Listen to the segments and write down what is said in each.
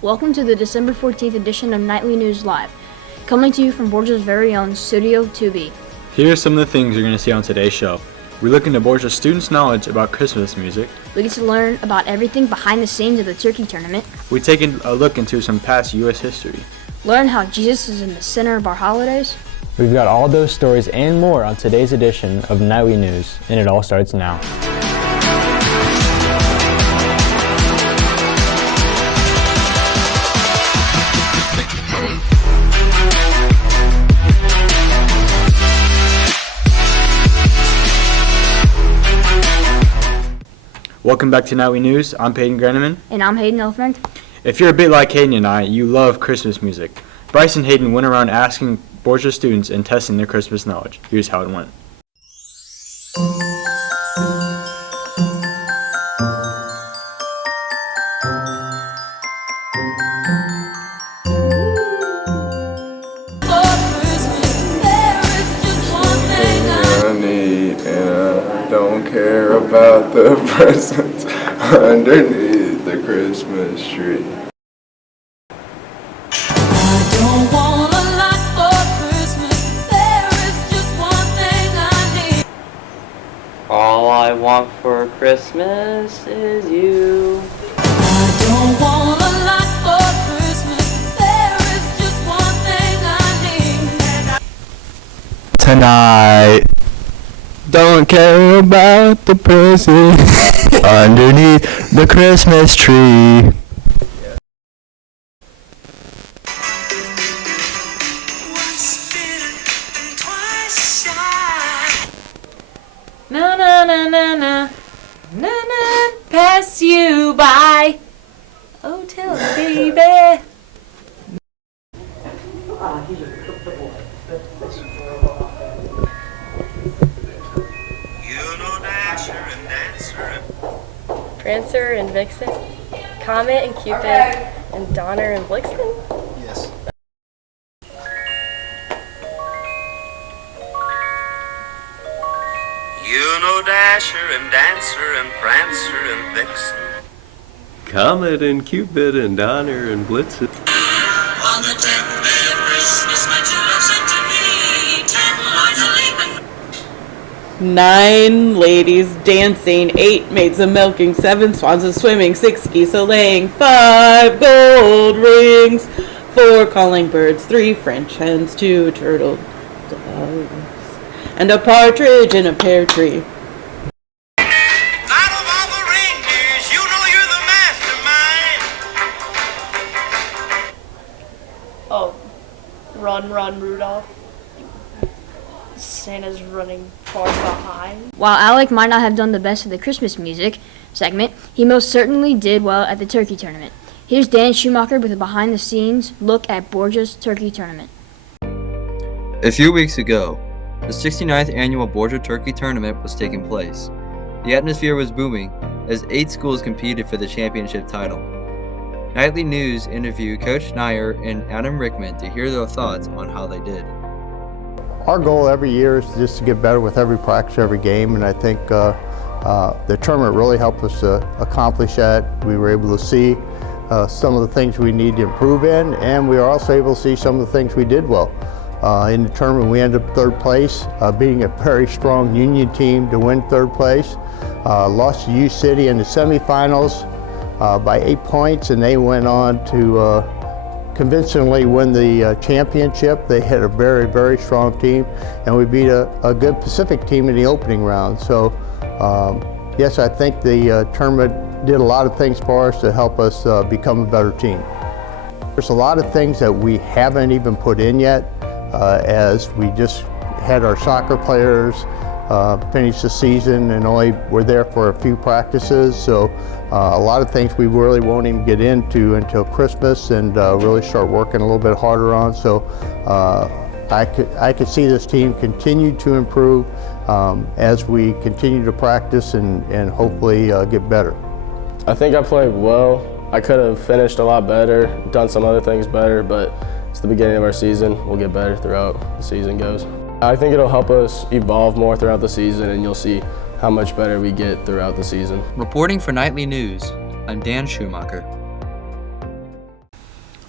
Welcome to the December 14th edition of Nightly News Live, coming to you from Borgia's very own Studio 2B. Here are some of the things you're going to see on today's show. We look into Borgia students' knowledge about Christmas music. We get to learn about everything behind the scenes of the turkey tournament. We take a look into some past U.S. history. Learn how Jesus is in the center of our holidays. We've got all those stories and more on today's edition of Nightly News, and it all starts now. Welcome back to Nightly News. I'm Peyton Greneman. And I'm Hayden Elfrand. If you're a bit like Hayden and I, you love Christmas music. Bryce and Hayden went around asking Borgia students and testing their Christmas knowledge. Here's how it went. Don't care about the presents underneath the Christmas tree. I don't want a lot for Christmas. There is just one thing I need. All I want for Christmas is you. I don't want a lot for Christmas. There is just one thing I need. Tonight, don't care about the present underneath the Christmas tree. Na na na na na na na pass you by. Oh, tell me, baby. Prancer and Vixen, Comet and Cupid, and Donner and Blixen? Yes. You know Dasher and Dancer and Prancer and Vixen, Comet and Cupid and Donner and Blitzen. on the 10th day of Christmas my true love sent to me 10 lines a leaping. 9 ladies dancing, 8 maids a milking, 7 swans a swimming, 6 geese a laying, 5 gold rings, 4 calling birds, 3 French hens, 2 turtle doves, and a partridge in a pear tree. Out of all the reindeers, you know you're the mastermind. Oh, run, run, Rudolph. Santa's running far behind. While Alec might not have done the best of the Christmas music segment, he most certainly did well at the turkey tournament. Here's Dan Schumacher with a behind-the-scenes look at Borgia's turkey tournament. A few weeks ago, the 69th annual Borgia Turkey Tournament was taking place. The atmosphere was booming as 8 schools competed for the championship title. Nightly News interviewed Coach Nyer and Adam Rickman to hear their thoughts on how they did. Our goal every year is just to get better with every practice, every game, and I think the tournament really helped us accomplish that. We were able to see some of the things we need to improve in, and we were also able to see some of the things we did well. In the tournament, we ended up 3rd place, beating a very strong Union team to win 3rd place. Lost to U City in the semifinals by 8 points, and they went on to convincingly win the championship. They had a very, very strong team, and we beat a good Pacific team in the opening round. So, yes, I think the tournament did a lot of things for us to help us become a better team. There's a lot of things that we haven't even put in yet, as we just had our soccer players finish the season and only were there for a few practices. So a lot of things we really won't even get into until Christmas and really start working a little bit harder on. So I could see this team continue to improve as we continue to practice and hopefully get better. I think I played well. I could have finished a lot better, done some other things better, but it's the beginning of our season. We'll get better throughout the season goes. I think it'll help us evolve more throughout the season, and you'll see how much better we get throughout the season. Reporting for Nightly News, I'm Dan Schumacher.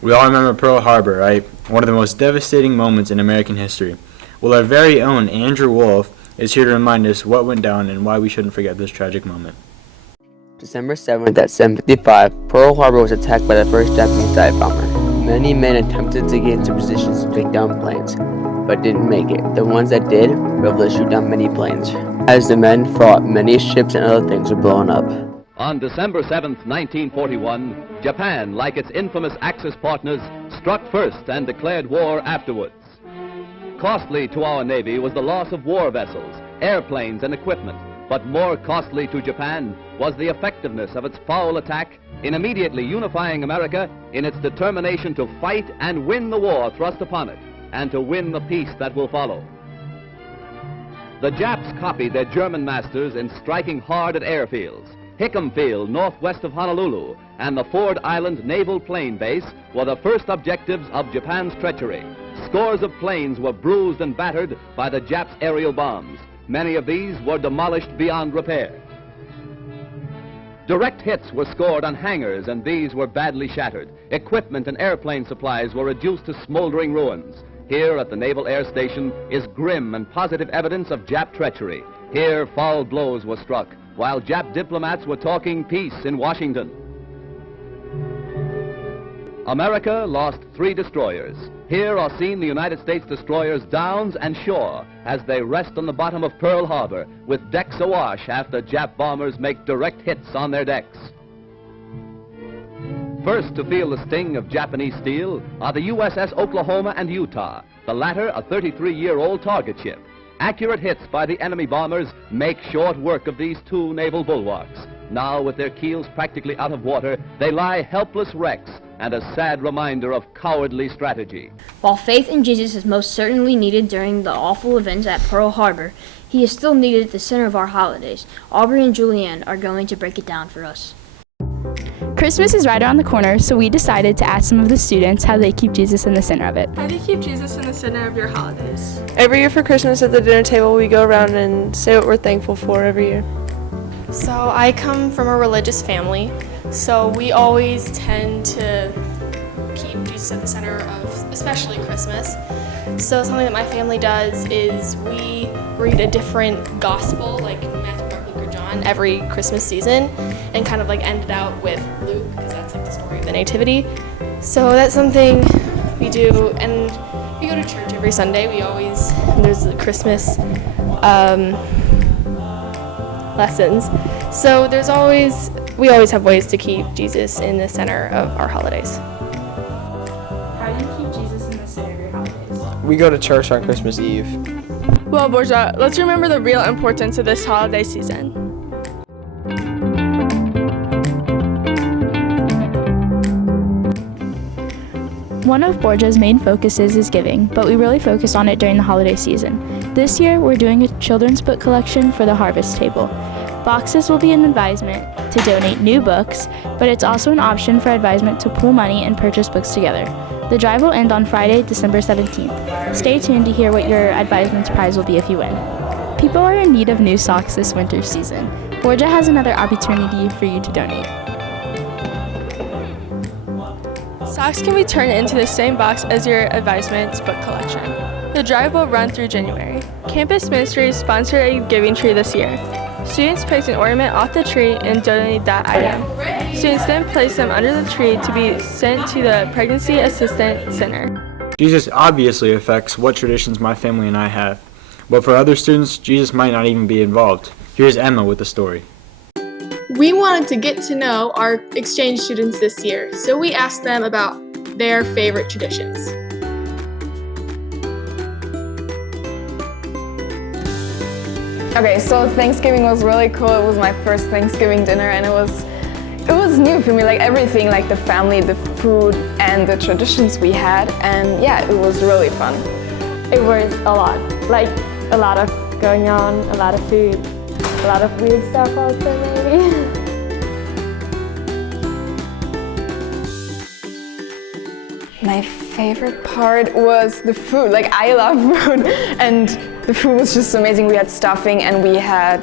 We all remember Pearl Harbor, right? One of the most devastating moments in American history. Well, our very own Andrew Wolf is here to remind us what went down and why we shouldn't forget this tragic moment. December 7th at 7:55, Pearl Harbor was attacked by the first Japanese dive bomber. Many men attempted to get into positions to take down planes, but didn't make it. The ones that did were able to shoot down many planes. As the men fought, many ships and other things were blown up. On December 7th, 1941, Japan, like its infamous Axis partners, struck first and declared war afterwards. Costly to our Navy was the loss of war vessels, airplanes, and equipment, but more costly to Japan was the effectiveness of its foul attack in immediately unifying America in its determination to fight and win the war thrust upon it, and to win the peace that will follow. The Japs copied their German masters in striking hard at airfields. Hickam Field, northwest of Honolulu, and the Ford Island Naval Plane Base were the first objectives of Japan's treachery. Scores of planes were bruised and battered by the Japs' aerial bombs. Many of these were demolished beyond repair. Direct hits were scored on hangars, and these were badly shattered. Equipment and airplane supplies were reduced to smoldering ruins. Here at the Naval Air Station is grim and positive evidence of Jap treachery. Here foul blows were struck, while Jap diplomats were talking peace in Washington. America lost 3 destroyers. Here are seen the United States destroyers Downs and Shore as they rest on the bottom of Pearl Harbor with decks awash after Jap bombers make direct hits on their decks. First to feel the sting of Japanese steel are the USS Oklahoma and Utah, the latter a 33-year-old target ship. Accurate hits by the enemy bombers make short work of these 2 naval bulwarks. Now, with their keels practically out of water, they lie helpless wrecks and a sad reminder of cowardly strategy. While faith in Jesus is most certainly needed during the awful events at Pearl Harbor, he is still needed at the center of our holidays. Aubrey and Julianne are going to break it down for us. Christmas is right around the corner, so we decided to ask some of the students how they keep Jesus in the center of it. How do you keep Jesus in the center of your holidays? Every year for Christmas at the dinner table, we go around and say what we're thankful for every year. So I come from a religious family, so we always tend to keep Jesus at the center of especially Christmas. So something that my family does is we read a different gospel, like Matthew, Mark, Luke, or John, every Christmas season, and kind of like end it out with Luke, because that's like the story of the Nativity. So that's something we do, and we go to church every Sunday. There's the Christmas lessons. So we always have ways to keep Jesus in the center of our holidays. How do you keep Jesus in the center of your holidays? We go to church on Christmas Eve. Well, Borgia, let's remember the real importance of this holiday season. One of Borgia's main focuses is giving, but we really focus on it during the holiday season. This year, we're doing a children's book collection for the Harvest Table. Boxes will be an advisement to donate new books, but it's also an option for advisement to pool money and purchase books together. The drive will end on Friday, December 17th. Stay tuned to hear what your advisement's prize will be if you win. People are in need of new socks this winter season. Borgia has another opportunity for you to donate. Socks can be turned into the same box as your advisement's book collection. The drive will run through January. Campus Ministries sponsored a giving tree this year. Students picked an ornament off the tree and donated that item. Students then placed them under the tree to be sent to the Pregnancy Assistance Center. Jesus obviously affects what traditions my family and I have. But for other students, Jesus might not even be involved. Here's Emma with the story. We wanted to get to know our exchange students this year, so we asked them about their favorite traditions. Okay, so Thanksgiving was really cool. It was my first Thanksgiving dinner, and it was new for me, like everything, like the family, the food, and the traditions we had, and yeah, it was really fun. It was a lot, like a lot of going on, a lot of food, a lot of weird stuff also maybe. My favorite part was the food. Like, I love food, and the food was just amazing. We had stuffing, and we had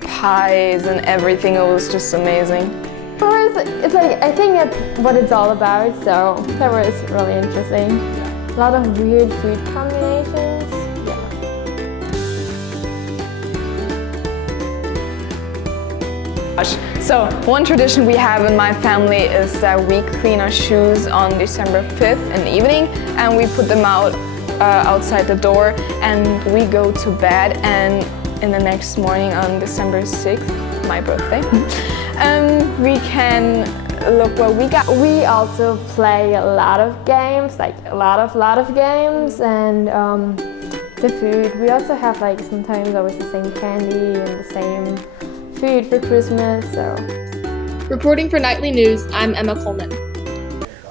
pies and everything. It was just amazing. For it's like, I think it's what it's all about, so that was really interesting. A lot of weird food combinations. So one tradition we have in my family is that we clean our shoes on December 5th in the evening, and we put them out outside the door, and we go to bed, and in the next morning on December 6th, my birthday, we can look what we got. We also play a lot of games, like a lot of games, and the food. We also have like sometimes always the same candy and the same food for Christmas, so. Reporting for Nightly News, I'm Emma Coleman.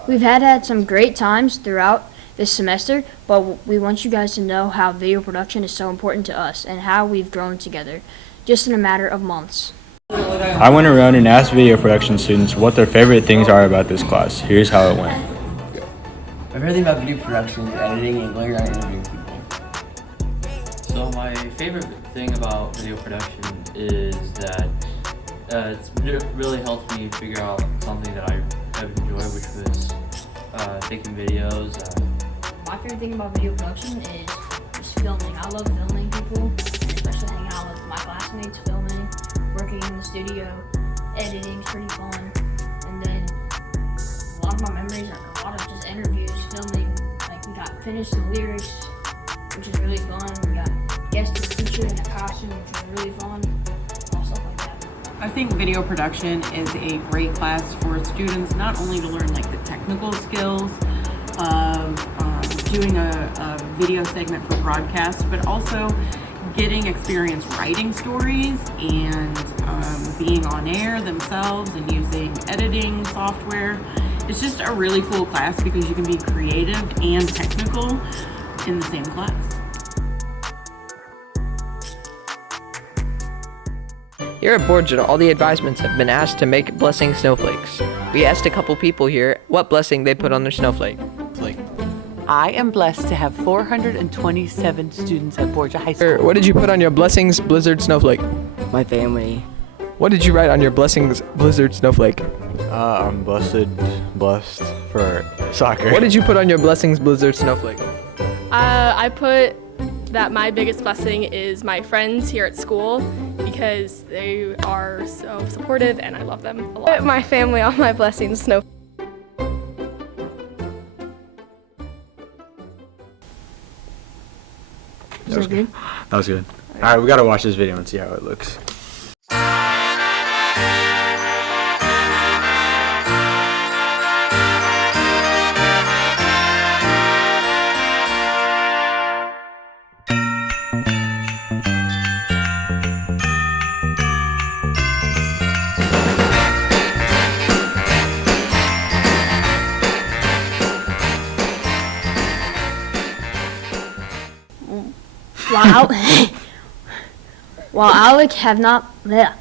We've had some great times throughout this semester, but we want you guys to know how video production is so important to us and how we've grown together, just in a matter of months. I went around and asked video production students what their favorite things are about this class. Here's how it went. My favorite thing about video production is editing and going around interviewing people. So my favorite thing about video production is that it really helped me figure out something that I have enjoyed, which was taking videos. My favorite thing about video production is just filming. I love filming people, especially hanging out with my classmates, filming, working in the studio, editing is pretty fun. And then a lot of my memories are a lot of just interviews, filming. Like we got finished some lyrics, which is really fun. We got guest teacher in a costume, which was really fun. All stuff like that. I think video production is a great class for students, not only to learn like the technical skills of doing a video segment for broadcast, but also getting experience writing stories and being on air themselves and using editing software. It's just a really cool class because you can be creative and technical in the same class. Here at Borgia, all the advisements have been asked to make blessing snowflakes. We asked a couple people here what blessing they put on their snowflake. I am blessed to have 427 students at Borgia High School. What did you put on your blessings blizzard snowflake? My family. What did you write on your blessings blizzard snowflake? I'm blessed for soccer. What did you put on your blessings blizzard snowflake? I put that my biggest blessing is my friends here at school because they are so supportive and I love them a lot. My family on my blessings snow. Is that good? That was good. All right, we gotta watch this video and see how it looks. While Alec have not. Yeah.